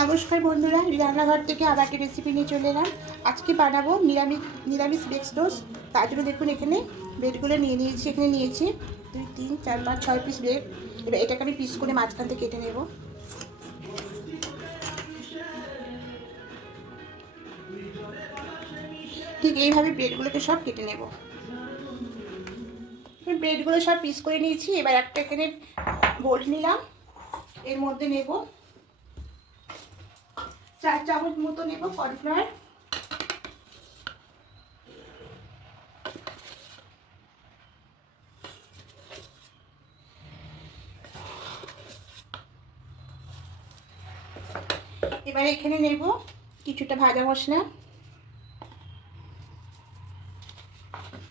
নমস্কার বন্ধুরা, রান্নাঘর থেকে আবার একটা রেসিপি নিয়ে চলে এলাম। আজকে বানাবো নিরামিষ নিরামিষ বেক্স ডোস তার জন্য দেখুন এখানে ব্রেডগুলো নিয়ে নিয়েছি, এখানে নিয়েছি দুই, তিন, চার, পাঁচ, ছয় পিস ব্রেড এবার এটাকে আমি পিস করে মাঝখান থেকে কেটে নেব। ঠিক এইভাবে ব্রেডগুলোকে সব কেটে নেব। ব্রেডগুলো সব পিস করে নিয়েছি। এবার একটা এখানে বোল্ট নিলাম। এর মধ্যে নেব চার চামচ মতো নেব কর্নফ্লাওয়ার। এবার এখানে নেব কিছুটা ভাজা মশলা।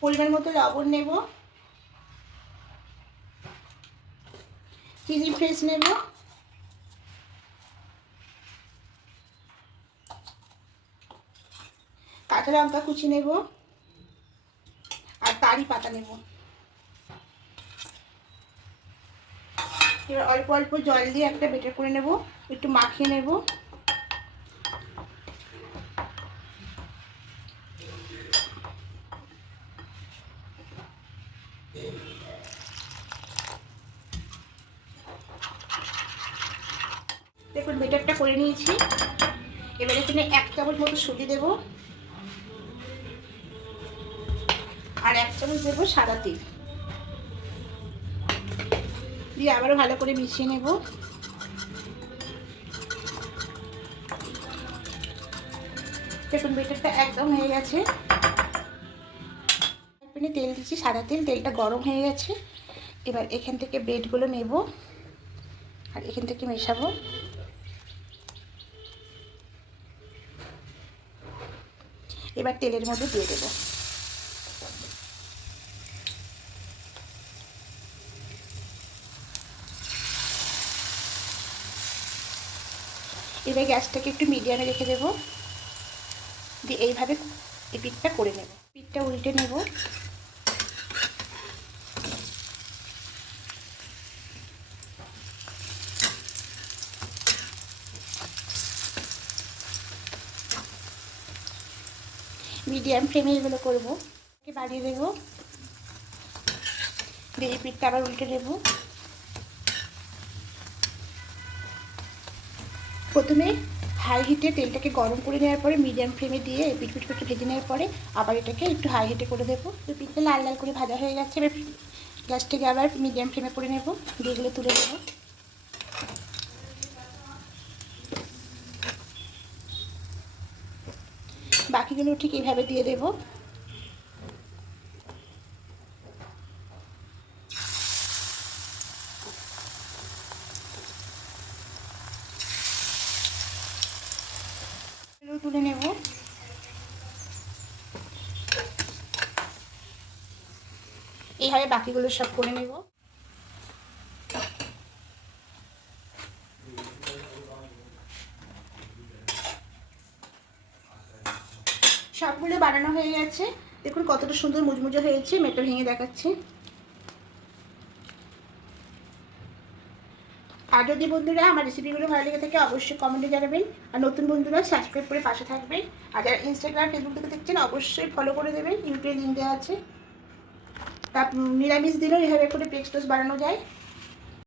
পরিমাণ মতো লবণ নেব। চিলি ফ্রেশ নেব। কাঁচা লঙ্কা কুচি নেব আর তারি পাতা নেব। এবার অল্প অল্প জল দিয়ে একটা বেটার করে নেব, একটু মাখিয়ে নেব। দেখুন, বেটারটা করে নিয়েছি। এবার এখানে এক চামচ মতো সুজি দেব। আর এক চামচ দেবো সাদা তেল। দিয়ে আবারও ভালো করে মিশিয়ে নেব। দেখুন, বেটারটা একদম হয়ে গেছে। তেল দিচ্ছি, সাদা তেল, তেলটা গরম হয়ে গেছে। এবার এখান থেকে ব্রেডগুলো নেব আর এখান থেকে মেশাবো। এবার তেলের মধ্যে দিয়ে দেবো। এবার গ্যাসটাকে একটু মিডিয়ামে রেখে দেবো। দিয়ে এইভাবে এই পিঠটা করে নেব। পিঠটা উল্টে নেব। মিডিয়াম ফ্লেমে এগুলো করব। বাড়িয়ে দেবো। দিয়ে পিঠটা আবার উল্টে দেবো প্রথমে হাই হিটে তেলটাকে গরম করে নেওয়ার পরে মিডিয়াম ফ্লেমে দিয়ে পিঠ পিঠে ভেজে নেওয়ার পরে আবার এটাকে একটু হাই হিটে করে দেবো। ওই পিঠটা লাল লাল করে ভাজা হয়ে গেছে। এবার গ্যাসটাকে আবার মিডিয়াম ফ্লেমে করে নেব। দিয়ে এগুলো তুলে দেবো বাকিগুলো ঠিক এইভাবে দিয়ে দেবো। তুলে নেব। এইভাবে বাকিগুলো সব করে নেব। সবগুলো বানানো হয়ে গেছে। দেখুন কতটা সুন্দর মুচমুচে হয়েছে মেটা ভেঙে দেখাচ্ছে। আর যদি বন্ধুরা আমার রেসিপিগুলো ভালো লেগে থাকে, অবশ্যই কমেন্টে জানাবেন। আর নতুন বন্ধুরা সাবস্ক্রাইব করে পাশে থাকবেন। আর যারা ইনস্টাগ্রাম ফেসবুক থেকে দেখছেন, অবশ্যই ফলো করে দেবেন। ইউটিউবে লিঙ্ক দেওয়া আছে। তা, নিরামিষ দিলেও এভাবে করে পেক্সটোস বানানো যায়।